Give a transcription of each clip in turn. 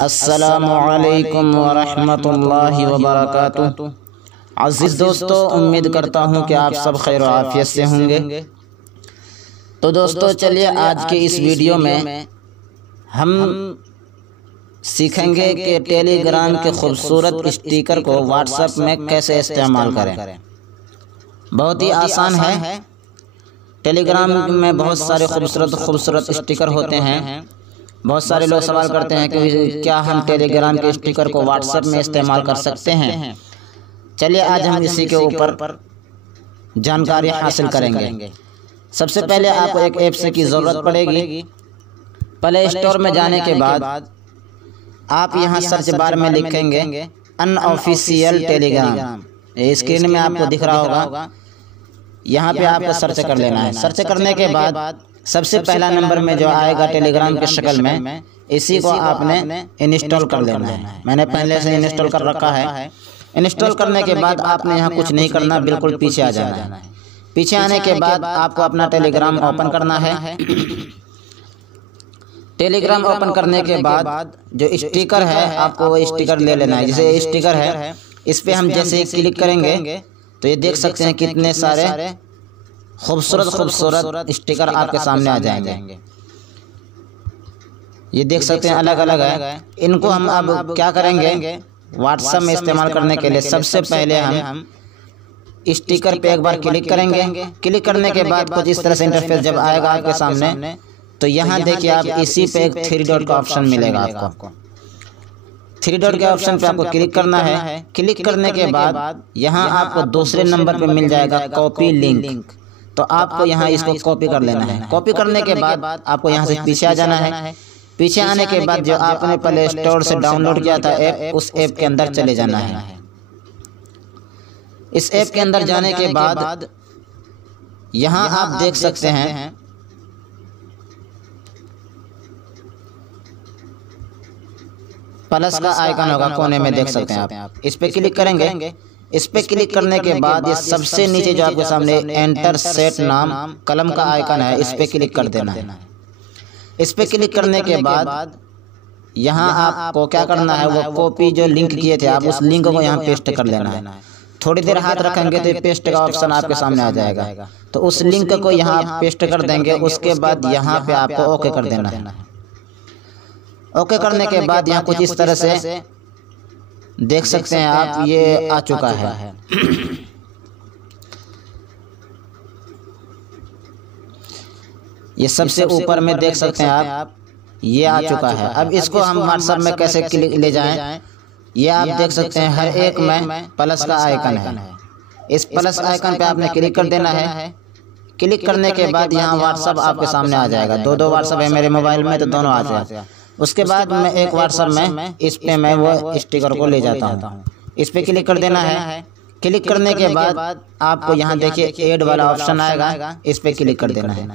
अस्सलामुअलैकुम वरहमतुल्लाहि वबरकातुहू। अज़ीज़ दोस्तों, उम्मीद करता हूँ कि आप सब खैर आफियत से होंगे। तो दोस्तों चलिए आज के इस वीडियो में हम सीखेंगे कि टेलीग्राम के खूबसूरत स्टिकर को व्हाट्सएप में कैसे इस्तेमाल करें। बहुत ही आसान है। टेलीग्राम में बहुत सारे खूबसूरत स्टिकर होते हैं। बहुत सारे लोग सवाल करते हैं कि क्या हम टेलीग्राम के स्टिकर को व्हाट्सएप में इस्तेमाल कर सकते हैं। चलिए आज हम इसी के ऊपर जानकारी हासिल करेंगे। सबसे पहले आपको एक ऐप की ज़रूरत पड़ेगी। प्ले स्टोर में जाने के बाद आप यहाँ सर्च बार में लिखेंगे अनऑफिशियल टेलीग्राम। स्क्रीन में आपको दिख रहा होगा, यहाँ पे आपको सर्च कर लेना है। सर्च करने के बाद सबसे पहला नंबर में जो आएगा टेलीग्राम के शक्ल में, इसी को आपने इंस्टॉल कर लेना है। मैंने पहले से इंस्टॉल कर रखा है। इंस्टॉल करने के बाद आपने यहाँ कुछ नहीं करना, बिल्कुल पीछे आ जाना है। पीछे आने के बाद आपको अपना टेलीग्राम ओपन करना है। टेलीग्राम ओपन करने के बाद जो स्टिकर है आपको वो स्टिकर ले लेना है। जैसे स्टिकर है, इस पर हम जैसे क्लिक करेंगे तो ये देख सकते हैं कितने सारे खूबसूरत स्टिकर आपके सामने आ जाएंगे। ये देख सकते हैं अलग अलग है। इनको हम अब क्या करेंगे, व्हाट्सएप में इस्तेमाल करने के लिए सबसे पहले हम स्टिकर पे एक बार क्लिक करेंगे। क्लिक करने के बाद कुछ इस तरह से इंटरफेस जब आएगा आपके सामने, तो यहाँ देखिए आप इसी पे एक 3 डॉट का ऑप्शन मिलेगा आपको। 3 डॉट के ऑप्शन पे आपको क्लिक करना है। क्लिक करने के बाद यहाँ आपको दूसरे नंबर पे मिल जाएगा कॉपी लिंक। तो आपको यहाँ इसको कॉपी कर लेना है। कॉपी करने के बाद आपको यहाँ से पीछे आ जाना है। पीछे आने के बाद जो आपने प्ले स्टोर से डाउनलोड किया था ऐप, उस ऐप के अंदर चले जाना है। इस ऐप के अंदर जाने के बाद यहाँ आप देख सकते हैं प्लस का आइकन होगा कोने में, देख सकते हैं आप। इस पे क्लिक करेंगे। इस पे क्लिक करने के बाद ये सबसे नीचे जो आपके सामने एंटर सेट नाम कलम का आइकन है, इस पे क्लिक कर देना है। इस पे क्लिक करने के बाद यहाँ आपको क्या करना है, वो कॉपी जो लिंक किए थे आप, उस लिंक को यहाँ पेस्ट कर लेना है। थोड़ी देर हाथ रखेंगे तो पेस्ट का ऑप्शन आपके सामने आ जाएगा। तो उस लिंक को यहाँ पेस्ट कर देंगे। उसके बाद यहाँ पे आपको ओके कर देना है। ओके करने के बाद यहाँ कुछ इस तरह से देख सकते हैं आप, ये आ चुका है। ये सबसे ऊपर में देख सकते हैं आप, ये आ चुका है। अब इसको हम व्हाट्सएप में कैसे क्लिक ले जाएं, ये आप देख सकते हैं हर एक में प्लस का आइकन है। इस प्लस आइकन पे आपने क्लिक कर देना है। क्लिक करने के बाद यहाँ व्हाट्सएप आपके सामने आ जाएगा। दो व्हाट्सएप है मेरे मोबाइल में, तो दोनों आ जाएगा। उसके बाद मैं एक व्हाट्सएप में इस पे मैं वो स्टिकर को ले जाता हूँ। इस पे क्लिक कर देना है। क्लिक करने के बाद आपको यहाँ देखिए ऐड वाला ऑप्शन आएगा, इस पे क्लिक कर देना है।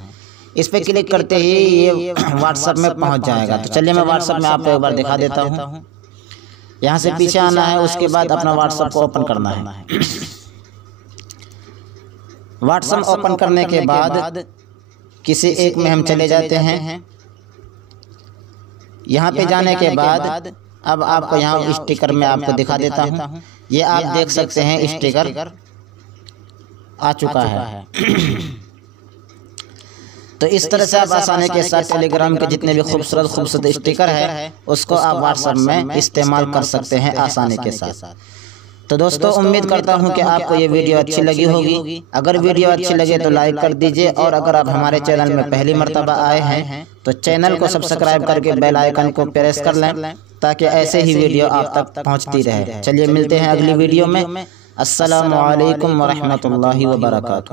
इस पे क्लिक करते ही ये व्हाट्सएप में पहुँच जाएगा। तो चलिए मैं व्हाट्सएप में आपको एक बार दिखा देता हूँ। यहाँ से पीछे आना है, उसके बाद अपना व्हाट्सएप को ओपन करना है। व्हाट्सएप ओपन करने के बाद किसी एक में हम चले जाते हैं। यहाँ पे जाने के बाद अब आपको यहाँ स्टिकर में आपको दिखा देता हूँ। ये आप देख सकते हैं स्टिकर आ चुका है। तो इस तरह से आप आसानी के साथ टेलीग्राम के जितने भी खूबसूरत स्टिकर है उसको आप व्हाट्सएप में इस्तेमाल कर सकते हैं आसानी के साथ। तो दोस्तों उम्मीद करता हूं कि आपको ये वीडियो अच्छी लगी होगी। अगर वीडियो अच्छी लगे तो लाइक कर दीजिए, और अगर आप हमारे चैनल में पहली मर्तबा आए हैं तो चैनल को सब्सक्राइब करके बेल आइकन को प्रेस कर लें, ताकि ऐसे ही वीडियो आप तक पहुंचती रहे। चलिए मिलते हैं अगली वीडियो में। अस्सलामु अलैकुम वरहमतुल्लाहि वबरकातुहू।